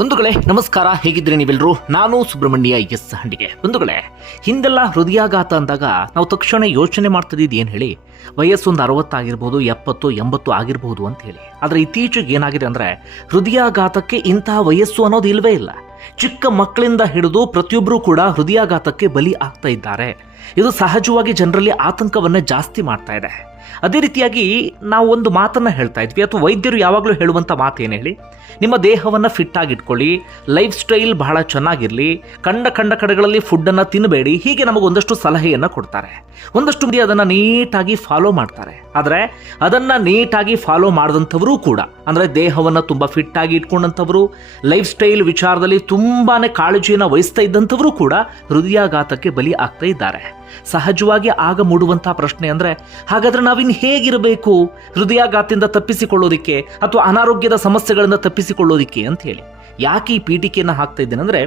ಬಂಧುಗಳೇ ನಮಸ್ಕಾರ, ಹೇಗಿದ್ರೆ ನೀವೆಲ್ಲರೂ? ನಾನು ಸುಬ್ರಹ್ಮಣ್ಯ ಎಸ್ ಹಂಡಿಗೆ. ಬಂಧುಗಳೇ, ಹಿಂದೆಲ್ಲ ಹೃದಯಾಘಾತ ಅಂದಾಗ ನಾವು ತಕ್ಷಣ ಯೋಚನೆ ಮಾಡ್ತಿದ್ದು ಏನು ಹೇಳಿ, ವಯಸ್ಸೊಂದು 60 ಆಗಿರ್ಬೋದು, 70, 80 ಆಗಿರ್ಬೋದು ಅಂತ ಹೇಳಿ. ಆದರೆ ಇತ್ತೀಚೆಗೆ ಏನಾಗಿದೆ ಅಂದರೆ ಹೃದಯಾಘಾತಕ್ಕೆ ಇಂತಹ ವಯಸ್ಸು ಅನ್ನೋದು ಇಲ್ಲವೇ ಇಲ್ಲ. ಚಿಕ್ಕ ಮಕ್ಕಳಿಂದ ಹಿಡಿದು ಪ್ರತಿಯೊಬ್ಬರೂ ಕೂಡ ಹೃದಯಾಘಾತಕ್ಕೆ ಬಲಿ ಆಗ್ತಾ ಇದ್ದಾರೆ. ಇದು ಸಹಜವಾಗಿ ಜನರಲ್ಲಿ ಆತಂಕವನ್ನೇ ಜಾಸ್ತಿ ಮಾಡ್ತಾ ಇದೆ. ಅದೇ ರೀತಿಯಾಗಿ ನಾವು ಒಂದು ಮಾತನ್ನು ಹೇಳ್ತಾ ಇದ್ವಿ, ಅಥವಾ ವೈದ್ಯರು ಯಾವಾಗಲೂ ಹೇಳುವಂಥ ಮಾತೇನು ಹೇಳಿ, ನಿಮ್ಮ ದೇಹವನ್ನು ಫಿಟ್ ಆಗಿಟ್ಕೊಳ್ಳಿ, ಲೈಫ್ ಸ್ಟೈಲ್ ಬಹಳ ಚೆನ್ನಾಗಿರಲಿ, ಕಂಡ ಕಡೆಗಳಲ್ಲಿ ಫುಡ್ಡನ್ನು ತಿನ್ನಬೇಡಿ, ಹೀಗೆ ನಮಗೊಂದಷ್ಟು ಸಲಹೆಯನ್ನು ಕೊಡ್ತಾರೆ. ಒಂದಷ್ಟು ಮಂದಿ ಅದನ್ನು ನೀಟಾಗಿ ಫಾಲೋ ಮಾಡ್ತಾರೆ. ಆದರೆ ಅದನ್ನು ನೀಟಾಗಿ ಫಾಲೋ ಮಾಡಿದಂಥವರು ಕೂಡ, ಅಂದರೆ ದೇಹವನ್ನು ತುಂಬ ಫಿಟ್ಟಾಗಿ ಇಟ್ಕೊಂಡಂಥವರು, ಲೈಫ್ ಸ್ಟೈಲ್ ವಿಚಾರದಲ್ಲಿ ತುಂಬಾ ಕಾಳಜಿಯನ್ನು ವಹಿಸ್ತಾ ಇದ್ದಂಥವರು ಕೂಡ ಹೃದಯಾಘಾತಕ್ಕೆ ಬಲಿ ಆಗ್ತಾ ಇದ್ದಾರೆ. ಸಹಜವಾಗಿ ಆಗ ಮೂಡುವಂಥ ಪ್ರಶ್ನೆ ಅಂದರೆ, ಹಾಗಾದರೆ ನಾವಿನ್ನು ಹೇಗಿರಬೇಕು ಹೃದಯಾಘಾತದಿಂದ ತಪ್ಪಿಸಿಕೊಳ್ಳೋದಿಕ್ಕೆ ಅಥವಾ ಅನಾರೋಗ್ಯದ ಸಮಸ್ಯೆಗಳಿಂದ ತಪ್ಪಿಸಿಕೊಳ್ಳೋದಿಕ್ಕೆ ಅಂತ ಹೇಳಿ. ಯಾಕೆ ಈ ಪೀಠಿಕೆಯನ್ನು ಹಾಕ್ತಾ ಇದ್ದೇನೆ ಅಂದರೆ,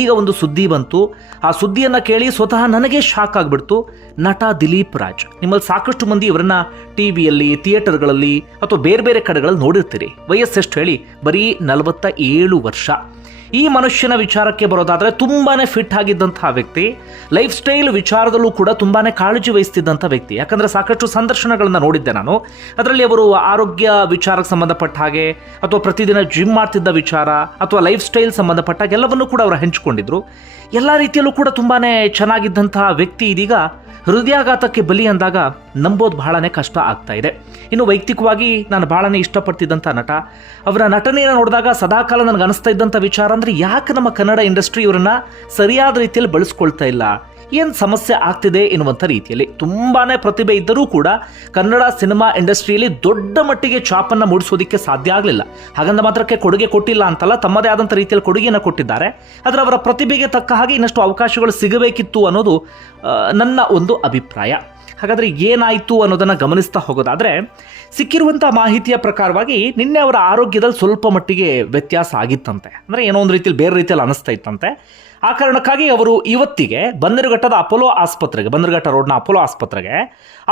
ಈಗ ಒಂದು ಸುದ್ದಿ ಬಂತು. ಆ ಸುದ್ದಿಯನ್ನು ಕೇಳಿ ಸ್ವತಃ ನನಗೆ ಶಾಕ್ ಆಗಿಬಿಡ್ತು. ನಟ ದಿಲೀಪ್ ರಾಜ್, ನಿಮ್ಮಲ್ಲಿ ಸಾಕಷ್ಟು ಮಂದಿ ಇವರನ್ನ ಟಿವಿಯಲ್ಲಿ, ಥಿಯೇಟರ್ಗಳಲ್ಲಿ ಅಥವಾ ಬೇರೆ ಬೇರೆ ಕಡೆಗಳಲ್ಲಿ ನೋಡಿರ್ತೀರಿ. ವಯಸ್ಸೆಷ್ಟು ಹೇಳಿ? ಬರೀ 47 ವರ್ಷ. ಈ ಮನುಷ್ಯನ ವಿಚಾರಕ್ಕೆ ಬರೋದಾದರೆ ತುಂಬಾನೇ ಫಿಟ್ ಆಗಿದ್ದಂತಹ ವ್ಯಕ್ತಿ, ಲೈಫ್ ಸ್ಟೈಲ್ ವಿಚಾರದಲ್ಲೂ ಕೂಡ ತುಂಬಾನೇ ಕಾಳಜಿ ವಹಿಸ್ತಿದ್ದಂಥ ವ್ಯಕ್ತಿ. ಯಾಕಂದರೆ ಸಾಕಷ್ಟು ಸಂದರ್ಶನಗಳನ್ನು ನೋಡಿದ್ದೆ ನಾನು. ಅದರಲ್ಲಿ ಅವರು ಆರೋಗ್ಯ ವಿಚಾರಕ್ಕೆ ಸಂಬಂಧಪಟ್ಟ ಹಾಗೆ, ಅಥವಾ ಪ್ರತಿದಿನ ಜಿಮ್ ಮಾಡ್ತಿದ್ದ ವಿಚಾರ, ಅಥವಾ ಲೈಫ್ ಸ್ಟೈಲ್ ಸಂಬಂಧಪಟ್ಟ ಎಲ್ಲವನ್ನೂ ಕೂಡ ಅವರು ಹಂಚಿಕೊಂಡಿದ್ರು. ಎಲ್ಲ ರೀತಿಯಲ್ಲೂ ಕೂಡ ತುಂಬಾನೇ ಚೆನ್ನಾಗಿದ್ದಂತಹ ವ್ಯಕ್ತಿ ಇದೀಗ ಹೃದಯಾಘಾತಕ್ಕೆ ಬಲಿ ಅಂದಾಗ ನಂಬೋದು ಬಹಳನೇ ಕಷ್ಟ ಆಗ್ತಾ ಇದೆ. ಇನ್ನು ವೈಯಕ್ತಿಕವಾಗಿ ನಾನು ಬಹಳನೇ ಇಷ್ಟಪಡ್ತಿದ್ದಂಥ ನಟ, ಅವರ ನಟನೆಯನ್ನು ನೋಡಿದಾಗ ಸದಾಕಾಲ ನನಗೆ ಅನಿಸ್ತಾ ಇದ್ದಂಥ ವಿಚಾರ ಅಂದರೆ, ಯಾಕೆ ನಮ್ಮ ಕನ್ನಡ ಇಂಡಸ್ಟ್ರಿ ಇವರನ್ನ ಸರಿಯಾದ ರೀತಿಯಲ್ಲಿ ಬಳಸ್ಕೊಳ್ತಾ ಇಲ್ಲ, ಏನು ಸಮಸ್ಯೆ ಆಗ್ತಿದೆ ಎನ್ನುವಂಥ ರೀತಿಯಲ್ಲಿ. ತುಂಬಾನೇ ಪ್ರತಿಭೆ ಇದ್ದರೂ ಕೂಡ ಕನ್ನಡ ಸಿನಿಮಾ ಇಂಡಸ್ಟ್ರಿಯಲ್ಲಿ ದೊಡ್ಡ ಮಟ್ಟಿಗೆ ಛಾಪನ್ನು ಮೂಡಿಸೋದಕ್ಕೆ ಸಾಧ್ಯ ಆಗಲಿಲ್ಲ. ಹಾಗಂದ ಮಾತ್ರಕ್ಕೆ ಕೊಡುಗೆ ಕೊಟ್ಟಿಲ್ಲ ಅಂತಲ್ಲ, ತಮ್ಮದೇ ಆದಂಥ ರೀತಿಯಲ್ಲಿ ಕೊಡುಗೆಯನ್ನು ಕೊಟ್ಟಿದ್ದಾರೆ. ಆದರೆ ಅವರ ಪ್ರತಿಭೆಗೆ ತಕ್ಕ ಹಾಗೆ ಇನ್ನಷ್ಟು ಅವಕಾಶಗಳು ಸಿಗಬೇಕಿತ್ತು ಅನ್ನೋದು ನನ್ನ ಒಂದು ಅಭಿಪ್ರಾಯ. ಹಾಗಾದರೆ ಏನಾಯಿತು ಅನ್ನೋದನ್ನು ಗಮನಿಸ್ತಾ ಹೋಗೋದಾದರೆ, ಸಿಕ್ಕಿರುವಂಥ ಮಾಹಿತಿಯ ಪ್ರಕಾರವಾಗಿ ನಿನ್ನೆ ಅವರ ಆರೋಗ್ಯದಲ್ಲಿ ಸ್ವಲ್ಪ ಮಟ್ಟಿಗೆ ವ್ಯತ್ಯಾಸ ಆಗಿತ್ತಂತೆ. ಅಂದರೆ ಏನೋ ಒಂದು ರೀತಿಯಲ್ಲಿ ಬೇರೆ ರೀತಿಯಲ್ಲಿ ಅನಿಸ್ತಾ ಇತ್ತಂತೆ. ಆ ಕಾರಣಕ್ಕಾಗಿ ಅವರು ಇವತ್ತಿಗೆ ಬನ್ನೇರುಘಟ್ಟದ ಅಪೋಲೋ ಆಸ್ಪತ್ರೆಗೆ, ಬನ್ನೇರುಘಟ್ಟ ರೋಡ್ನ ಅಪೋಲೋ ಆಸ್ಪತ್ರೆಗೆ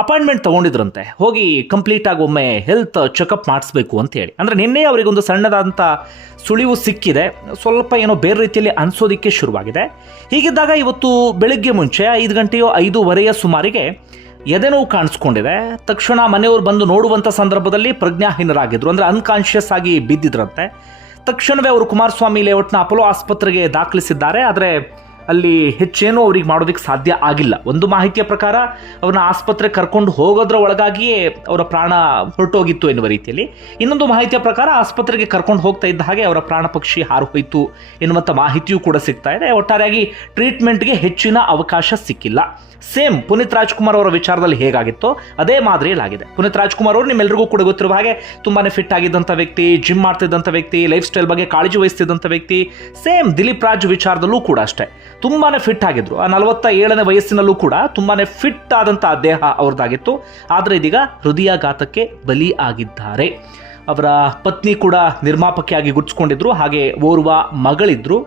ಅಪಾಯಿಂಟ್ಮೆಂಟ್ ತೊಗೊಂಡಿದ್ರಂತೆ. ಹೋಗಿ ಕಂಪ್ಲೀಟಾಗಿ ಒಮ್ಮೆ ಹೆಲ್ತ್ ಚೆಕಪ್ ಮಾಡಿಸ್ಬೇಕು ಅಂತ ಹೇಳಿ. ಅಂದರೆ ನಿನ್ನೆ ಅವರಿಗೊಂದು ಸಣ್ಣದಾದಂಥ ಸುಳಿವು ಸಿಕ್ಕಿದೆ. ಸ್ವಲ್ಪ ಏನೋ ಬೇರೆ ರೀತಿಯಲ್ಲಿ ಅನಿಸೋದಕ್ಕೆ ಶುರುವಾಗಿದೆ. ಹೀಗಿದ್ದಾಗ ಇವತ್ತು ಬೆಳಗ್ಗೆ ಮುಂಚೆ 5 ಗಂಟೆಯೋ 5:15 ಸುಮಾರಿಗೆ ಎದೆನೋವು ಕಾಣಿಸ್ಕೊಂಡಿದೆ. ತಕ್ಷಣ ಮನೆಯವರು ಬಂದು ನೋಡುವಂಥ ಸಂದರ್ಭದಲ್ಲಿ ಪ್ರಜ್ಞಾಹೀನರಾಗಿದ್ದರು, ಅಂದರೆ ಅನ್ಕಾನ್ಷಿಯಸ್ ಆಗಿ ಬಿದ್ದಿದ್ರಂತೆ. ತಕ್ಷಣವೇ ಅವರು ಕುಮಾರಸ್ವಾಮಿ ಲೇಔಟ್ನ ಅಪೋಲೋ ಆಸ್ಪತ್ರೆಗೆ ದಾಖಲಿಸಿದ್ದಾರೆ. ಆದರೆ ಅಲ್ಲಿ ಹೆಚ್ಚೇನೂ ಅವ್ರಿಗೆ ಮಾಡೋದಕ್ಕೆ ಸಾಧ್ಯ ಆಗಿಲ್ಲ. ಒಂದು ಮಾಹಿತಿಯ ಪ್ರಕಾರ ಅವ್ರನ್ನ ಆಸ್ಪತ್ರೆಗೆ ಕರ್ಕೊಂಡು ಹೋಗೋದ್ರ ಒಳಗಾಗಿಯೇ ಅವರ ಪ್ರಾಣ ಹೊರಟೋಗಿತ್ತು ಎನ್ನುವ ರೀತಿಯಲ್ಲಿ. ಇನ್ನೊಂದು ಮಾಹಿತಿಯ ಪ್ರಕಾರ ಆಸ್ಪತ್ರೆಗೆ ಕರ್ಕೊಂಡು ಹೋಗ್ತಾ ಇದ್ದ ಹಾಗೆ ಅವರ ಪ್ರಾಣ ಪಕ್ಷಿ ಹಾರೋಯಿತು ಎನ್ನುವಂಥ ಮಾಹಿತಿಯೂ ಕೂಡ ಸಿಗ್ತಾ ಇದೆ. ಒಟ್ಟಾರೆಯಾಗಿ ಟ್ರೀಟ್ಮೆಂಟ್ಗೆ ಹೆಚ್ಚಿನ ಅವಕಾಶ ಸಿಕ್ಕಿಲ್ಲ. ಸೇಮ್ ಪುನೀತ್ ರಾಜ್ಕುಮಾರ್ ಅವರ ವಿಚಾರದಲ್ಲಿ ಹೇಗಾಗಿತ್ತೋ ಅದೇ ಮಾದರಿಯಲ್ಲಾಗಿದೆ. ಪುನೀತ್ ರಾಜ್ಕುಮಾರ್ ಅವರು ನಿಮ್ಮೆಲ್ಲರಿಗೂ ಕೂಡ ಗೊತ್ತಿರುವ ಹಾಗೆ ತುಂಬಾನೇ ಫಿಟ್ ಆಗಿದ್ದಂಥ ವ್ಯಕ್ತಿ, ಜಿಮ್ ಮಾಡ್ತಿದ್ದಂಥ ವ್ಯಕ್ತಿ, ಲೈಫ್ ಸ್ಟೈಲ್ ಬಗ್ಗೆ ಕಾಳಜಿ ವಹಿಸ್ತಿದ್ದಂಥ ವ್ಯಕ್ತಿ. ಸೇಮ್ ದಿಲೀಪ್ ರಾಜ್ ವಿಚಾರದಲ್ಲೂ ಕೂಡ ಅಷ್ಟೇ, ತುಂಬಾನೇ ಫಿಟ್ ಆಗಿದ್ರು. ಆ 47ನೇ ವಯಸ್ಸಿನಲ್ಲೂ ಕೂಡ ತುಂಬಾನೇ ಫಿಟ್ ಆದಂಥ ದೇಹ ಅವ್ರದ್ದಾಗಿತ್ತು. ಆದರೆ ಇದೀಗ ಹೃದಯಾಘಾತಕ್ಕೆ ಬಲಿ ಆಗಿದ್ದಾರೆ. ಅವರ ಪತ್ನಿ ಕೂಡ ನಿರ್ಮಾಪಕಿಯಾಗಿ ಗುರುತಿಸ್ಕೊಂಡಿದ್ರು. ಹಾಗೆ ಓರ್ವ ಮಗಳಿದ್ರು.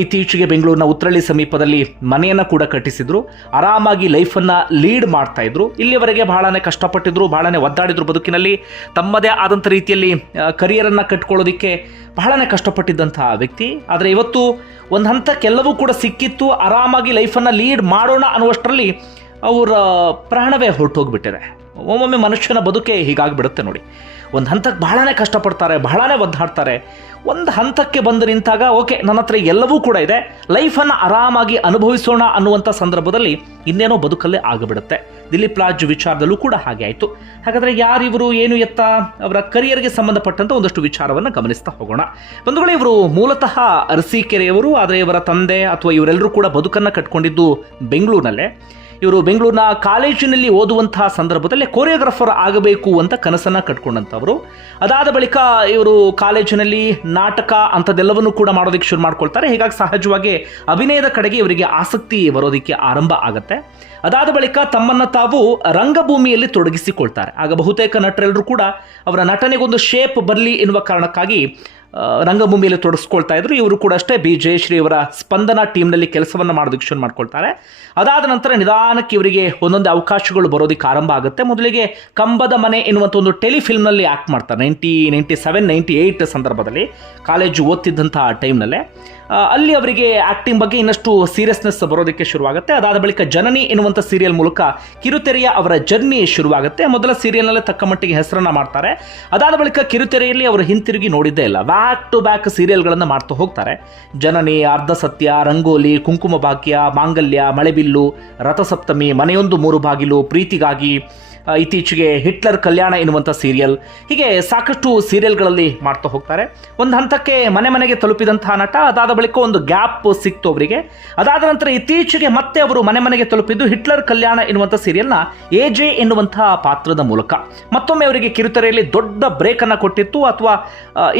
ಇತ್ತೀಚೆಗೆ ಬೆಂಗಳೂರಿನ ಉತ್ರಳ್ಳಿ ಸಮೀಪದಲ್ಲಿ ಮನೆಯನ್ನು ಕೂಡ ಕಟ್ಟಿಸಿದ್ರು. ಆರಾಮಾಗಿ ಲೈಫನ್ನು ಲೀಡ್ ಮಾಡ್ತಾ ಇದ್ರು. ಇಲ್ಲಿವರೆಗೆ ಬಹಳನೇ ಕಷ್ಟಪಟ್ಟಿದ್ರು, ಬಹಳನೇ ಒದ್ದಾಡಿದ್ರು ಬದುಕಿನಲ್ಲಿ. ತಮ್ಮದೇ ಆದಂಥ ರೀತಿಯಲ್ಲಿ ಕರಿಯರನ್ನು ಕಟ್ಕೊಳ್ಳೋದಕ್ಕೆ ಬಹಳನೇ ಕಷ್ಟಪಟ್ಟಿದ್ದಂತಹ ವ್ಯಕ್ತಿ. ಆದರೆ ಇವತ್ತು ಒಂದು ಹಂತಕ್ಕೆಲ್ಲವೂ ಕೂಡ ಸಿಕ್ಕಿತ್ತು, ಆರಾಮಾಗಿ ಲೈಫನ್ನು ಲೀಡ್ ಮಾಡೋಣ ಅನ್ನುವಷ್ಟರಲ್ಲಿ ಅವರ ಪ್ರಾಣವೇ ಹೊರಟೋಗ್ಬಿಟ್ಟಿದೆ. ಒಮ್ಮೊಮ್ಮೆ ಮನುಷ್ಯನ ಬದುಕೆ ಹೀಗಾಗಿಬಿಡುತ್ತೆ ನೋಡಿ. ಒಂದು ಹಂತಕ್ಕೆ ಬಹಳನೇ ಕಷ್ಟಪಡ್ತಾರೆ, ಬಹಳನೇ ಒದ್ದಾಡ್ತಾರೆ. ಒಂದು ಹಂತಕ್ಕೆ ಬಂದು ನಿಂತಾಗ ಓಕೆ, ನನ್ನ ಹತ್ರ ಎಲ್ಲವೂ ಕೂಡ ಇದೆ, ಲೈಫನ್ನು ಆರಾಮಾಗಿ ಅನುಭವಿಸೋಣ ಅನ್ನುವಂಥ ಸಂದರ್ಭದಲ್ಲಿ ಇನ್ನೇನೋ ಬದುಕಲ್ಲೇ ಆಗಿಬಿಡುತ್ತೆ. ದಿಲೀಪ್ ರಾಜ್ ವಿಚಾರದಲ್ಲೂ ಕೂಡ ಹಾಗೆ ಆಯಿತು. ಹಾಗಾದರೆ ಯಾರಿವರು, ಏನು ಎತ್ತ, ಅವರ ಕರಿಯರ್ಗೆ ಸಂಬಂಧಪಟ್ಟಂಥ ಒಂದಷ್ಟು ವಿಚಾರವನ್ನು ಗಮನಿಸ್ತಾ ಹೋಗೋಣ. ಬಂಧುಗಳೇ, ಇವರು ಮೂಲತಃ ಅರಸೀಕೆರೆಯವರು. ಆದರೆ ಇವರ ತಂದೆ ಅಥವಾ ಇವರೆಲ್ಲರೂ ಕೂಡ ಬದುಕನ್ನು ಕಟ್ಕೊಂಡಿದ್ದು ಬೆಂಗಳೂರಿನಲ್ಲೇ. ಇವರು ಬೆಂಗಳೂರಿನ ಕಾಲೇಜಿನಲ್ಲಿ ಓದುವಂತಹ ಸಂದರ್ಭದಲ್ಲಿ ಕೊರಿಯೋಗ್ರಾಫರ್ ಆಗಬೇಕು ಅಂತ ಕನಸನ್ನು ಕಟ್ಕೊಂಡಂಥವರು. ಅದಾದ ಬಳಿಕ ಇವರು ಕಾಲೇಜಿನಲ್ಲಿ ನಾಟಕ ಅಂಥದ್ದೆಲ್ಲವನ್ನೂ ಕೂಡ ಮಾಡೋದಕ್ಕೆ ಶುರು ಮಾಡ್ಕೊಳ್ತಾರೆ. ಹೀಗಾಗಿ ಸಹಜವಾಗಿ ಅಭಿನಯದ ಕಡೆಗೆ ಇವರಿಗೆ ಆಸಕ್ತಿ ಬರೋದಕ್ಕೆ ಆರಂಭ ಆಗುತ್ತೆ. ಅದಾದ ಬಳಿಕ ತಮ್ಮನ್ನು ತಾವು ರಂಗಭೂಮಿಯಲ್ಲಿ ತೊಡಗಿಸಿಕೊಳ್ತಾರೆ. ಆಗ ಬಹುತೇಕ ನಟರೆಲ್ಲರೂ ಕೂಡ ಅವರ ನಟನೆಗೊಂದು ಶೇಪ್ ಬರಲಿ ಎನ್ನುವ ಕಾರಣಕ್ಕಾಗಿ ರಂಗಭೂಮಿಯಲ್ಲಿ ತೊಡಗಿಸ್ಕೊಳ್ತಾ ಇದ್ರು. ಇವರು ಕೂಡ ಅಷ್ಟೇ ಬಿ ಜಯಶ್ರೀ ಅವರ ಸ್ಪಂದನ ಟೀಮ್ನಲ್ಲಿ ಕೆಲಸವನ್ನು ಮಾಡೋದಕ್ಕೆ ಶುರು ಮಾಡ್ಕೊಳ್ತಾರೆ. ಅದಾದ ನಂತರ ನಿಧಾನಕ್ಕೆ ಇವರಿಗೆ ಒಂದೊಂದು ಅವಕಾಶಗಳು ಬರೋದಕ್ಕೆ ಆರಂಭ ಆಗುತ್ತೆ. ಮೊದಲಿಗೆ ಕಂಬದ ಮನೆ ಎನ್ನುವಂಥ ಒಂದು ಟೆಲಿಫಿಲ್ಮ್ನಲ್ಲಿ ಆ್ಯಕ್ಟ್ ಮಾಡ್ತಾರೆ 97, 98 ಸಂದರ್ಭದಲ್ಲಿ, ಕಾಲೇಜು ಓದ್ತಿದ್ದಂಥ ಟೈಮ್ನಲ್ಲೇ. ಅಲ್ಲಿ ಅವರಿಗೆ ಆ್ಯಕ್ಟಿಂಗ್ ಬಗ್ಗೆ ಇನ್ನಷ್ಟು ಸೀರಿಯಸ್ನೆಸ್ ಬರೋದಕ್ಕೆ ಶುರುವಾಗುತ್ತೆ. ಅದಾದ ಬಳಿಕ ಜನನಿ ಎನ್ನುವಂಥ ಸೀರಿಯಲ್ ಮೂಲಕ ಕಿರುತೆರೆಯ ಅವರ ಜರ್ನಿ ಶುರುವಾಗುತ್ತೆ. ಮೊದಲ ಸೀರಿಯಲ್ನಲ್ಲೇ ತಕ್ಕ ಮಟ್ಟಿಗೆ ಹೆಸರನ್ನು ಮಾಡ್ತಾರೆ. ಅದಾದ ಬಳಿಕ ಕಿರುತೆರೆಯಲ್ಲಿ ಅವರು ಹಿಂತಿರುಗಿ ನೋಡಿದ್ದೇ ಇಲ್ಲ, ಬ್ಯಾಕ್ ಟು ಬ್ಯಾಕ್ ಸೀರಿಯಲ್ಗಳನ್ನು ಮಾಡ್ತಾ ಹೋಗ್ತಾರೆ. ಜನನಿ, ಅರ್ಧ ಸತ್ಯ, ರಂಗೋಲಿ, ಕುಂಕುಮ ಭಾಗ್ಯ, ಮಾಂಗಲ್ಯ, ಮಳೆಬಿಲ್ಲು, ರಥಸಪ್ತಮಿ, ಮನೆಯೊಂದು ಮೂರು ಬಾಗಿಲು, ಪ್ರೀತಿಗಾಗಿ, ಇತ್ತೀಚೆಗೆ ಹಿಟ್ಲರ್ ಕಲ್ಯಾಣ ಎನ್ನುವಂಥ ಸೀರಿಯಲ್, ಹೀಗೆ ಸಾಕಷ್ಟು ಸೀರಿಯಲ್ಗಳಲ್ಲಿ ಮಾಡ್ತಾ ಹೋಗ್ತಾರೆ. ಒಂದು ಹಂತಕ್ಕೆ ಮನೆಗೆ ತಲುಪಿದಂತಹ ನಟ. ಅದಾದ ಬಳಿಕ ಒಂದು ಗ್ಯಾಪ್ ಸಿಕ್ತು ಅವರಿಗೆ. ಅದಾದ ನಂತರ ಇತ್ತೀಚೆಗೆ ಮತ್ತೆ ಅವರು ಮನೆಗೆ ತಲುಪಿದ್ದು ಹಿಟ್ಲರ್ ಕಲ್ಯಾಣ ಎನ್ನುವಂಥ ಸೀರಿಯಲ್ನ AJ ಎನ್ನುವಂತಹ ಪಾತ್ರದ ಮೂಲಕ. ಮತ್ತೊಮ್ಮೆ ಅವರಿಗೆ ಕಿರುತೆರೆಯಲ್ಲಿ ದೊಡ್ಡ ಬ್ರೇಕ್ ಅನ್ನು ಕೊಟ್ಟಿತ್ತು, ಅಥವಾ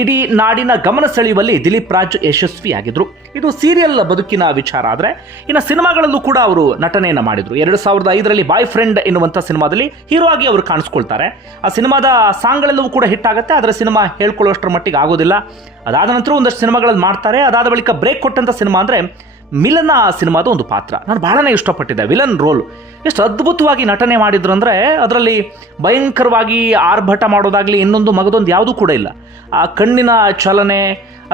ಇಡೀ ನಾಡಿನ ಗಮನ ಸೆಳೆಯುವಲ್ಲಿ ದಿಲೀಪ್ ರಾಜ್ ಯಶಸ್ವಿಯಾಗಿದ್ರು. ಇದು ಸೀರಿಯಲ್ ಬದುಕಿನ ವಿಚಾರ. ಆದರೆ ಇನ್ನು ಸಿನಿಮಾಗಳಲ್ಲೂ ಕೂಡ ಅವರು ನಟನೆಯನ್ನು ಮಾಡಿದರು. 2005ರಲ್ಲಿ ಬಾಯ್ ಫ್ರೆಂಡ್ ಎನ್ನುವಂಥ ಸಿನಿಮಾದಲ್ಲಿ ಹೀರೋ ಆಗಿ ಅವರು ಕಾಣಿಸ್ಕೊಳ್ತಾರೆ. ಆ ಸಿನಿಮಾದ ಸಾಂಗ್ಗಳೆಲ್ಲವೂ ಕೂಡ ಹಿಟ್ ಆಗುತ್ತೆ, ಆದರೆ ಸಿನಿಮಾ ಹೇಳ್ಕೊಳ್ಳೋಷ್ಟರ ಮಟ್ಟಿಗೆ ಆಗೋದಿಲ್ಲ. ಅದಾದ ನಂತರ ಒಂದಷ್ಟು ಸಿನಿಮಾಗಳನ್ನು ಮಾಡ್ತಾರೆ. ಅದಾದ ಬಳಿಕ ಬ್ರೇಕ್ ಕೊಟ್ಟಂಥ ಸಿನಿಮಾ ಅಂದರೆ ಮಿಲನ ಸಿನಿಮಾದ ಒಂದು ಪಾತ್ರ ನಾನು ಬಹಳನೇ ಇಷ್ಟಪಟ್ಟಿದ್ದೆ. ವಿಲನ್ ರೋಲ್ ಎಷ್ಟು ಅದ್ಭುತವಾಗಿ ನಟನೆ ಮಾಡಿದ್ರು ಅಂದರೆ ಅದರಲ್ಲಿ ಭಯಂಕರವಾಗಿ ಆರ್ಭಟ ಮಾಡೋದಾಗಲಿ ಇನ್ನೊಂದು ಮಗದೊಂದು ಯಾವುದೂ ಕೂಡ ಇಲ್ಲ. ಆ ಕಣ್ಣಿನ ಚಲನೆ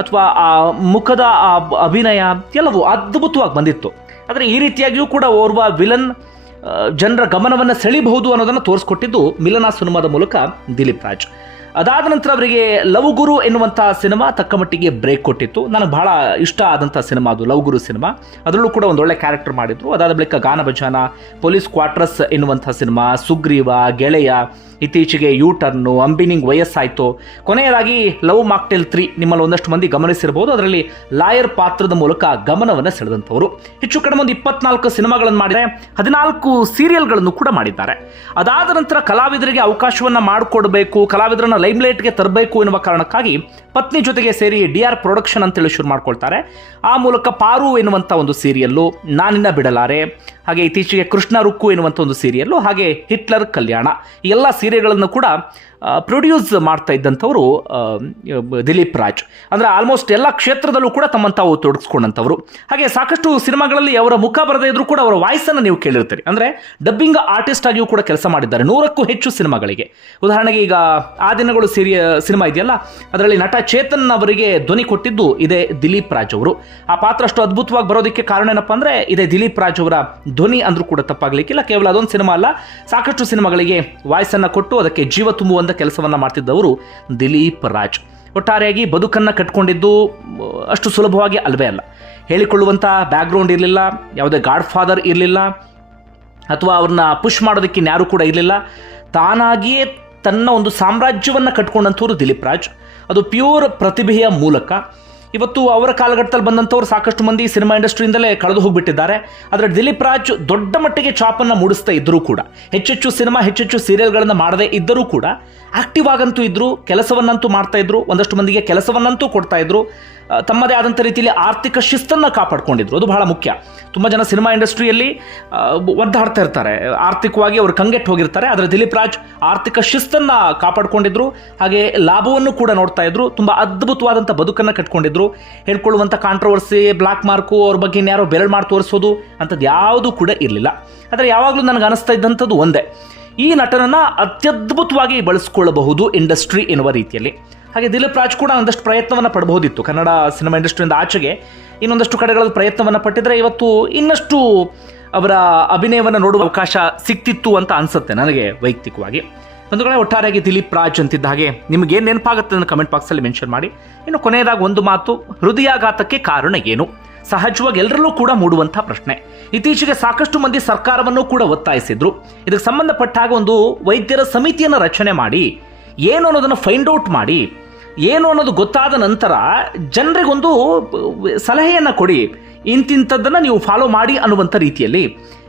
ಅಥವಾ ಆ ಮುಖದ ಆ ಅಭಿನಯ ಎಲ್ಲವೂ ಅದ್ಭುತವಾಗಿ ಬಂದಿತ್ತು. ಆದರೆ ಈ ರೀತಿಯಾಗಿಯೂ ಕೂಡ ಓರ್ವ ವಿಲನ್ ಜನರ ಗಮನವನ್ನು ಸೆಳಿಬಹುದು ಅನ್ನೋದನ್ನು ತೋರಿಸ್ಕೊಟ್ಟಿದ್ದು ಮಿಲನ ಸಿನಿಮಾದ ಮೂಲಕ ದಿಲೀಪ್ ರಾಜ್. ಅದಾದ ನಂತರ ಅವರಿಗೆ ಲವ್ ಗುರು ಎನ್ನುವಂಥ ಸಿನಿಮಾ ತಕ್ಕ ಮಟ್ಟಿಗೆ ಬ್ರೇಕ್ ಕೊಟ್ಟಿತ್ತು. ನನಗೆ ಬಹಳ ಇಷ್ಟ ಆದಂಥ ಸಿನಿಮಾ ಅದು ಲವ್ ಗುರು ಸಿನಿಮಾ. ಅದರಲ್ಲೂ ಕೂಡ ಒಂದೊಳ್ಳೆ ಕ್ಯಾರೆಕ್ಟರ್ ಮಾಡಿದ್ರು. ಅದಾದ ಬಳಿಕ ಗಾನ ಭಜಾನ, ಪೊಲೀಸ್ ಕ್ವಾರ್ಟರ್ಸ್ ಎನ್ನುವಂಥ ಸಿನಿಮಾ, ಸುಗ್ರೀವ, ಗೆಳೆಯ, ಇತ್ತೀಚೆಗೆ ಯೂ ಟರ್ನು, ಅಂಬಿನಿಂಗ್ ವಯಸ್ಸಾಯಿತು, ಕೊನೆಯದಾಗಿ ಲವ್ ಮಾಕ್ಟೇಲ್ 3 ನಿಮ್ಮಲ್ಲಿ ಒಂದಷ್ಟು ಮಂದಿ ಗಮನಿಸಿರಬಹುದು. ಅದರಲ್ಲಿ ಲಾಯರ್ ಪಾತ್ರದ ಮೂಲಕ ಗಮನವನ್ನು ಸೆಳೆದಂಥವರು. ಹೆಚ್ಚು ಕಡಿಮೆ ಒಂದು 24 ಸಿನಿಮಾಗಳನ್ನು ಮಾಡಿದರೆ 14 ಸೀರಿಯಲ್ಗಳನ್ನು ಕೂಡ ಮಾಡಿದ್ದಾರೆ. ಅದಾದ ನಂತರ ಕಲಾವಿದರಿಗೆ ಅವಕಾಶವನ್ನು ಮಾಡಿಕೊಡಬೇಕು, ಕಲಾವಿದರನ್ನ ಲೈಮ್ಲೈಟ್ಗೆ ತರಬೇಕು ಎನ್ನುವ ಕಾರಣಕ್ಕಾಗಿ ಪತ್ನಿ ಜೊತೆಗೆ ಸೇರಿ DR ಪ್ರೊಡಕ್ಷನ್ ಅಂತೇಳಿ ಶುರು ಮಾಡ್ಕೊಳ್ತಾರೆ. ಆ ಮೂಲಕ ಪಾರು ಎನ್ನುವಂಥ ಒಂದು ಸೀರಿಯಲ್ಲು, ನಾನಿನ್ನ ಬಿಡಲಾರೆ, ಹಾಗೆ ಇತ್ತೀಚೆಗೆ ಕೃಷ್ಣ ರುಕ್ಕು ಎನ್ನುವಂಥ ಒಂದು ಸೀರಿಯಲ್ಲು, ಹಾಗೆ ಹಿಟ್ಲರ್ ಕಲ್ಯಾಣ, ಈ ಎಲ್ಲ ಸೀರಿಯಲ್ಗಳನ್ನು ಕೂಡ ಪ್ರೊಡ್ಯೂಸ್ ಮಾಡ್ತಾ ಇದ್ದಂಥವರು ದಿಲೀಪ್ ರಾಜ್. ಅಂದರೆ ಆಲ್ಮೋಸ್ಟ್ ಎಲ್ಲ ಕ್ಷೇತ್ರದಲ್ಲೂ ಕೂಡ ತಮ್ಮನ್ನು ತಾವು ತೊಡಗಿಸ್ಕೊಂಡಂಥವ್ರು. ಹಾಗೆ ಸಾಕಷ್ಟು ಸಿನಿಮಾಗಳಲ್ಲಿ ಅವರ ಮುಖ ಬರದೇ ಇದ್ರೂ ಕೂಡ ಅವರ ವಾಯ್ಸನ್ನು ನೀವು ಕೇಳಿರ್ತೀರಿ. ಅಂದರೆ ಡಬ್ಬಿಂಗ್ ಆರ್ಟಿಸ್ಟ್ ಆಗಿಯೂ ಕೂಡ ಕೆಲಸ ಮಾಡಿದ್ದಾರೆ 100ಕ್ಕೂ ಹೆಚ್ಚು ಸಿನಿಮಾಗಳಿಗೆ. ಉದಾಹರಣೆಗೆ ಈಗ ಆ ದಿನಗಳು ಸಿನಿಮಾ ಇದೆಯಲ್ಲ, ಅದರಲ್ಲಿ ನಟ ಚೇತನ್ ಅವರಿಗೆ ಧ್ವನಿ ಕೊಟ್ಟಿದ್ದು ಇದೇ ದಿಲೀಪ್ ರಾಜ್ ಅವರು. ಆ ಪಾತ್ರ ಅಷ್ಟು ಅದ್ಭುತವಾಗಿ ಬರೋದಕ್ಕೆ ಕಾರಣ ಏನಪ್ಪ ಅಂದರೆ ಇದೇ ದಿಲೀಪ್ ರಾಜ್ ಅವರ ಧ್ವನಿ ಅಂದ್ರೂ ಕೂಡ ತಪ್ಪಾಗಲಿಕ್ಕಿಲ್ಲ. ಕೇವಲ ಅದೊಂದು ಸಿನಿಮಾ ಅಲ್ಲ, ಸಾಕಷ್ಟು ಸಿನಿಮಾಗಳಿಗೆ ವಾಯ್ಸನ್ನು ಕೊಟ್ಟು ಅದಕ್ಕೆ ಜೀವ ತುಂಬುವಂಥ ಕೆಲಸವನ್ನು ಮಾಡ್ತಿದ್ದವರು ದಿಲೀಪ್ ರಾಜ್. ಒಟ್ಟಾರೆಯಾಗಿ ಬದುಕನ್ನು ಕಟ್ಕೊಂಡಿದ್ದು ಅಷ್ಟು ಸುಲಭವಾಗಿ ಅಲ್ವೇ ಅಲ್ಲ. ಹೇಳಿಕೊಳ್ಳುವಂಥ ಬ್ಯಾಕ್ಗ್ರೌಂಡ್ ಇರಲಿಲ್ಲ, ಯಾವುದೇ ಗಾಡ್ ಫಾದರ್ ಇರಲಿಲ್ಲ, ಅಥವಾ ಅವ್ರನ್ನ ಪುಷ್ ಮಾಡೋದಕ್ಕೆ ಯಾರೂ ಕೂಡ ಇರಲಿಲ್ಲ. ತಾನಾಗಿಯೇ ತನ್ನ ಒಂದು ಸಾಮ್ರಾಜ್ಯವನ್ನು ಕಟ್ಕೊಂಡಂಥವ್ರು ದಿಲೀಪ್ ರಾಜ್. ಅದು ಪ್ಯೂರ್ ಪ್ರತಿಭೆಯ ಮೂಲಕ. ಇವತ್ತು ಅವರ ಕಾಲಘಟ್ಟದಲ್ಲಿ ಬಂದಂಥವ್ರು ಸಾಕಷ್ಟು ಮಂದಿ ಸಿನಿಮಾ ಇಂಡಸ್ಟ್ರಿಯಿಂದಲೇ ಕಳೆದು ಹೋಗಿಬಿಟ್ಟಿದ್ದಾರೆ. ಆದರೆ ದಿಲೀಪ್ ರಾಜ್ ದೊಡ್ಡ ಮಟ್ಟಿಗೆ ಚಾಪನ್ನು ಮೂಡಿಸ್ತಾ ಇದ್ದರೂ ಕೂಡ, ಹೆಚ್ಚೆಚ್ಚು ಸಿನಿಮಾ, ಹೆಚ್ಚೆಚ್ಚು ಸೀರಿಯಲ್ಗಳನ್ನು ಮಾಡದೇ ಇದ್ದರೂ ಕೂಡ ಆಕ್ಟಿವ್ ಆಗಂತೂ ಇದ್ದರು, ಕೆಲಸವನ್ನಂತೂ ಮಾಡ್ತಾ ಇದ್ರು, ಒಂದಷ್ಟು ಮಂದಿಗೆ ಕೆಲಸವನ್ನಂತೂ ಕೊಡ್ತಾ ಇದ್ರು, ತಮ್ಮದೇ ಆದಂಥ ರೀತಿಯಲ್ಲಿ ಆರ್ಥಿಕ ಶಿಸ್ತನ್ನು ಕಾಪಾಡ್ಕೊಂಡಿದ್ರು. ಅದು ಬಹಳ ಮುಖ್ಯ. ತುಂಬ ಜನ ಸಿನಿಮಾ ಇಂಡಸ್ಟ್ರಿಯಲ್ಲಿ ಒದ್ದಾಡ್ತಾ ಇರ್ತಾರೆ, ಆರ್ಥಿಕವಾಗಿ ಅವರು ಕಂಗೆಟ್ಟು ಹೋಗಿರ್ತಾರೆ. ಆದರೆ ದಿಲೀಪ್ ರಾಜ್ ಆರ್ಥಿಕ ಶಿಸ್ತನ್ನು ಕಾಪಾಡ್ಕೊಂಡಿದ್ರು, ಹಾಗೆ ಲಾಭವನ್ನು ಕೂಡ ನೋಡ್ತಾ ಇದ್ರು. ತುಂಬ ಅದ್ಭುತವಾದಂಥ ಬದುಕನ್ನು ಕಟ್ಕೊಂಡಿದ್ರು. ಹೇಳ್ಕೊಳ್ಳುವಂಥ ಕಾಂಟ್ರವರ್ಸಿ, ಬ್ಲಾಕ್ ಮಾರ್ಕು, ಅವ್ರ ಬಗ್ಗೆ ಇನ್ಯಾರೋ ಬೆರಳು ಮಾಡಿ ತೋರಿಸೋದು ಅಂಥದ್ದು ಯಾವುದೂ ಕೂಡ ಇರಲಿಲ್ಲ. ಆದರೆ ಯಾವಾಗಲೂ ನನಗೆ ಅನಿಸ್ತಾ ಇದ್ದಂಥದ್ದು ಒಂದೇ, ಈ ನಟನನ್ನು ಅತ್ಯದ್ಭುತವಾಗಿ ಬಳಸ್ಕೊಳ್ಳಬಹುದು ಇಂಡಸ್ಟ್ರಿ ಎನ್ನುವ ರೀತಿಯಲ್ಲಿ. ಹಾಗೆ ದಿಲೀಪ್ ರಾಜ್ ಕೂಡ ಒಂದಷ್ಟು ಪ್ರಯತ್ನವನ್ನು ಪಡಬಹುದಿತ್ತು. ಕನ್ನಡ ಸಿನಿಮಾ ಇಂಡಸ್ಟ್ರಿಯಿಂದ ಆಚೆಗೆ ಇನ್ನೊಂದಷ್ಟು ಕಡೆಗಳಲ್ಲಿ ಪ್ರಯತ್ನವನ್ನು ಪಟ್ಟಿದ್ರೆ ಇವತ್ತು ಇನ್ನಷ್ಟು ಅವರ ಅಭಿನಯವನ್ನು ನೋಡುವ ಅವಕಾಶ ಸಿಕ್ತಿತ್ತು ಅಂತ ಅನಿಸುತ್ತೆ ನನಗೆ ವೈಯಕ್ತಿಕವಾಗಿ. ಒಂದು ಕಡೆ ಒಟ್ಟಾರೆಯಾಗಿ ದಿಲೀಪ್ ರಾಜ್ ಅಂತಿದ್ದ ಹಾಗೆ ನಿಮಗೇನು ನೆನಪಾಗುತ್ತೆ ಅಂತ ಕಮೆಂಟ್ ಬಾಕ್ಸಲ್ಲಿ ಮೆನ್ಷನ್ ಮಾಡಿ. ಇನ್ನು ಕೊನೆಯದಾಗಿ ಒಂದು ಮಾತು, ಹೃದಯಾಘಾತಕ್ಕೆ ಕಾರಣ ಏನು? ಸಹಜವಾಗಿ ಎಲ್ಲರಲ್ಲೂ ಕೂಡ ಮೂಡುವಂಥ ಪ್ರಶ್ನೆ. ಇತ್ತೀಚೆಗೆ ಸಾಕಷ್ಟು ಮಂದಿ ಸರ್ಕಾರವನ್ನು ಕೂಡ ಒತ್ತಾಯಿಸಿದ್ರು. ಇದಕ್ಕೆ ಸಂಬಂಧಪಟ್ಟಾಗ ಒಂದು ವೈದ್ಯರ ಸಮಿತಿಯನ್ನು ರಚನೆ ಮಾಡಿ, ಏನು ಅನ್ನೋದನ್ನು ಫೈಂಡ್ ಔಟ್ ಮಾಡಿ, ಏನು ಅನ್ನೋದು ಗೊತ್ತಾದ ನಂತರ ಜನರಿಗೊಂದು ಸಲಹೆಯನ್ನು ಕೊಡಿ, ಇಂತಿಂಥದ್ದನ್ನು ನೀವು ಫಾಲೋ ಮಾಡಿ ಅನ್ನುವಂಥ ರೀತಿಯಲ್ಲಿ.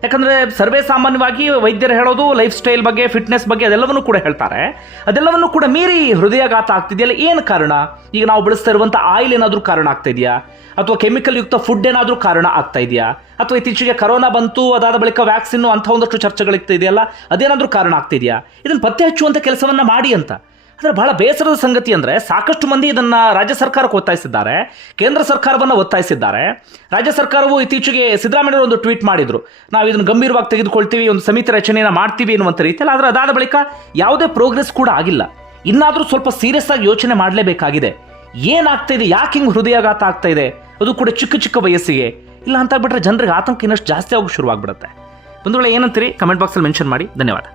ಯಾಕಂದರೆ ಸರ್ವೇ ಸಾಮಾನ್ಯವಾಗಿ ವೈದ್ಯರು ಹೇಳೋದು ಲೈಫ್ ಸ್ಟೈಲ್ ಬಗ್ಗೆ, ಫಿಟ್ನೆಸ್ ಬಗ್ಗೆ ಅದೆಲ್ಲವನ್ನೂ ಕೂಡ ಹೇಳ್ತಾರೆ. ಅದೆಲ್ಲವನ್ನೂ ಕೂಡ ಮೀರಿ ಹೃದಯಾಘಾತ ಆಗ್ತಿದೆಯಲ್ಲ, ಏನು ಕಾರಣ? ಈಗ ನಾವು ಬಳಸ್ತಾ ಇರುವಂಥ ಆಯಿಲ್ ಏನಾದರೂ ಕಾರಣ ಆಗ್ತಾ ಇದೆಯಾ? ಅಥವಾ ಕೆಮಿಕಲ್ ಯುಕ್ತ ಫುಡ್ ಏನಾದರೂ ಕಾರಣ ಆಗ್ತಾ ಇದೆಯಾ? ಅಥವಾ ಇತ್ತೀಚೆಗೆ ಕರೋನಾ ಬಂತು, ಅದಾದ ಬಳಿಕ ವ್ಯಾಕ್ಸಿನ್ ಅಂಥ ಒಂದಷ್ಟು ಚರ್ಚೆಗಳಿಗ್ತಾ ಇದೆಯಲ್ಲ, ಅದೇನಾದರೂ ಕಾರಣ ಆಗ್ತಿದೆಯಾ? ಇದನ್ನು ಪತ್ತೆ ಹಚ್ಚುವಂಥ ಕೆಲಸವನ್ನು ಮಾಡಿ ಅಂತ. ಅಂದರೆ ಬಹಳ ಬೇಸರದ ಸಂಗತಿ ಅಂದರೆ ಸಾಕಷ್ಟು ಮಂದಿ ಇದನ್ನು ರಾಜ್ಯ ಸರ್ಕಾರಕ್ಕೆ ಒತ್ತಾಯಿಸಿದ್ದಾರೆ, ಕೇಂದ್ರ ಸರ್ಕಾರವನ್ನು ಒತ್ತಾಯಿಸಿದ್ದಾರೆ. ರಾಜ್ಯ ಸರ್ಕಾರವು ಇತ್ತೀಚೆಗೆ ಸಿದ್ದರಾಮಯ್ಯ ಒಂದು ಟ್ವೀಟ್ ಮಾಡಿದ್ರು, ನಾವು ಇದನ್ನು ಗಂಭೀರವಾಗಿ ತೆಗೆದುಕೊಳ್ತೀವಿ, ಒಂದು ಸಮಿತಿ ರಚನೆಯನ್ನು ಮಾಡ್ತೀವಿ ಎನ್ನುವಂಥ ರೀತಿಯಲ್ಲಿ. ಆದರೆ ಅದಾದ ಬಳಿಕ ಯಾವುದೇ ಪ್ರೋಗ್ರೆಸ್ ಕೂಡ ಆಗಿಲ್ಲ. ಇನ್ನಾದರೂ ಸ್ವಲ್ಪ ಸೀರಿಯಸ್ ಆಗಿ ಯೋಚನೆ ಮಾಡಲೇಬೇಕಾಗಿದೆ. ಏನಾಗ್ತಾ ಇದೆ, ಯಾಕೆ ಹಿಂಗೆ ಹೃದಯಾಘಾತ ಆಗ್ತಾ ಇದೆ, ಅದು ಕೂಡ ಚಿಕ್ಕ ಚಿಕ್ಕ ವಯಸ್ಸಿಗೆ. ಇಲ್ಲ ಅಂತ ಬಿಟ್ಟರೆ ಜನರಿಗೆ ಆತಂಕ ಇನ್ನಷ್ಟು ಜಾಸ್ತಿ ಆಗೋಕೆ ಶುರುವಾಗ್ಬಿಡುತ್ತೆ. ಬಂಧುಗಳೇ, ಏನಂತೀರಿ? ಕಮೆಂಟ್ ಬಾಕ್ಸಲ್ಲಿ ಮೆನ್ಷನ್ ಮಾಡಿ. ಧನ್ಯವಾದ.